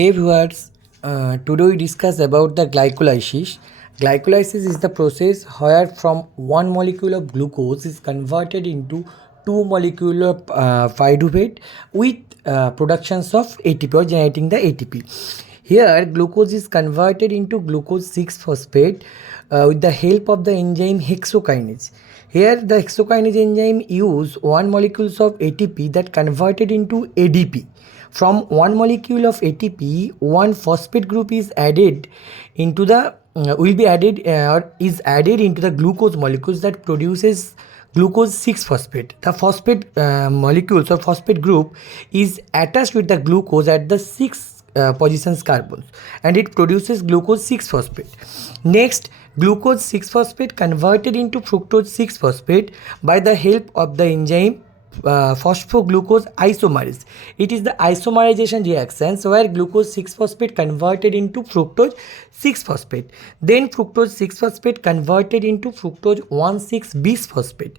Hey viewers, today we discuss about the glycolysis. Glycolysis is the process where from one molecule of glucose is converted into two molecule of pyruvate with productions of ATP or generating the ATP. Here glucose is converted into glucose 6-phosphate with the help of the enzyme hexokinase. Here the hexokinase enzyme use one molecules of ATP that converted into ADP. From one molecule of ATP, one phosphate group is added into the will be added or is added into the glucose molecules that produces glucose 6-phosphate. The phosphate molecules or phosphate group is attached with the glucose at the 6 positions carbons, and it produces glucose 6-phosphate. Next, glucose 6-phosphate converted into fructose 6-phosphate by the help of the enzyme phosphoglucose isomerase. It is the isomerization reactions where glucose 6-phosphate converted into fructose 6-phosphate. Then fructose 6-phosphate converted into fructose 1,6-bisphosphate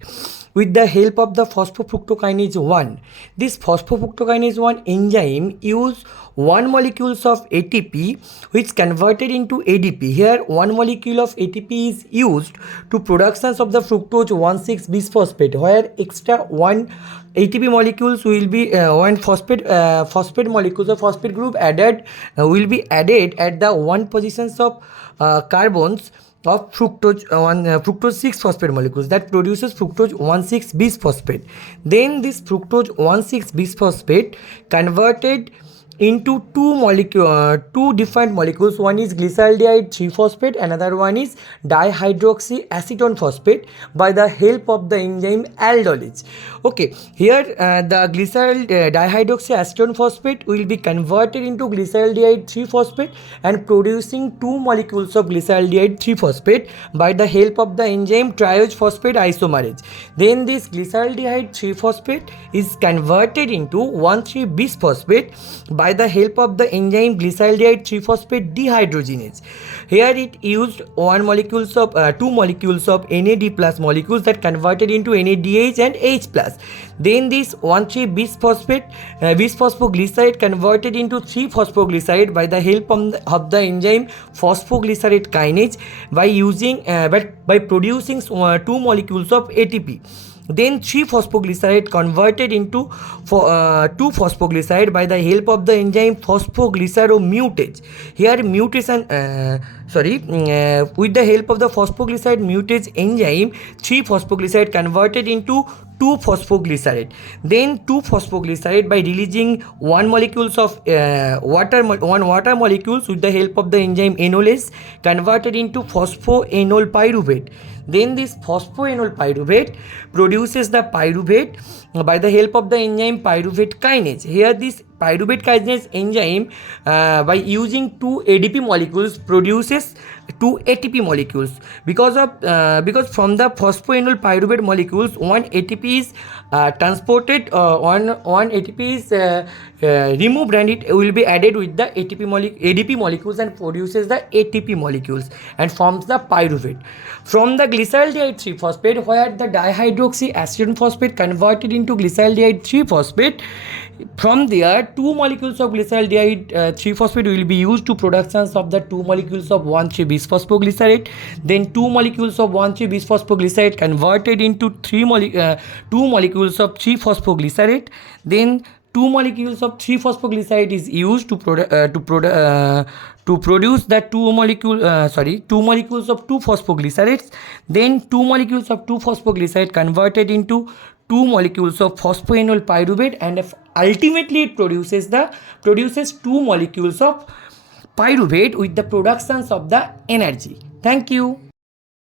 with the help of the phosphofructokinase 1. This phosphofructokinase 1 enzyme use one molecules of ATP which converted into ADP. Here one molecule of ATP is used to productions of the fructose 1,6-bisphosphate, where extra one ATP molecules will be one phosphate molecules or phosphate group added will be added at the one positions of carbons of fructose 6-phosphate molecules that produces fructose 1,6-bisphosphate. Then this fructose 1,6-bisphosphate converted into two different molecules. One is glyceraldehyde 3-phosphate, another one is dihydroxyacetone phosphate by the help of the enzyme aldolase. Okay, here the glyceryl dihydroxyacetone phosphate will be converted into glyceraldehyde 3-phosphate and producing two molecules of glyceraldehyde 3-phosphate by the help of the enzyme triose phosphate isomerase. Then this glyceraldehyde 3-phosphate is converted into 1,3-bisphosphate by the help of the enzyme glyceraldehyde 3-phosphate dehydrogenase. Here it used two molecules of NAD plus molecules that converted into NADH and H plus. Then this 1,3-bisphosphate bisphosphoglycerate converted into 3-phosphoglycerate by the help of the enzyme phosphoglycerate kinase by producing two molecules of ATP. Then 3-phosphoglycerate converted into 2-phosphoglycerate by the help of the enzyme phosphoglyceromutase. Here mutation with the help of the phosphoglycerate mutase enzyme, 3-phosphoglycerate converted into 2-phosphoglycerate. Then 2-phosphoglycerate by releasing one water molecules with the help of the enzyme enolase converted into phosphoenol pyruvate. Then this phosphoenol pyruvate produces the pyruvate by the help of the enzyme pyruvate kinase. Here this pyruvate kinase enzyme by using two ADP molecules produces two ATP molecules because from the phosphoenol pyruvate molecules one ATP is transported, one ATP is removed, and it will be added with the ADP molecules and produces the ATP molecules and forms the pyruvate. From the glyceraldehyde 3-phosphate, where the dihydroxyacetone phosphate converted into glyceraldehyde 3-phosphate, from there two molecules of glyceraldehyde 3-phosphate will be used to productions of the two molecules of 1,3-bisphosphoglycerate. Then two molecules of 1,3-bisphosphoglycerate converted into two molecules of 3-phosphoglycerate. Then two molecules of 3-phosphoglycerate is used to produce the two molecules of 2-phosphoglycerates. Then two molecules of 2-phosphoglycerate converted into two molecules of phosphoenol pyruvate, and ultimately it produces two molecules of pyruvate with the productions of the energy. Thank you.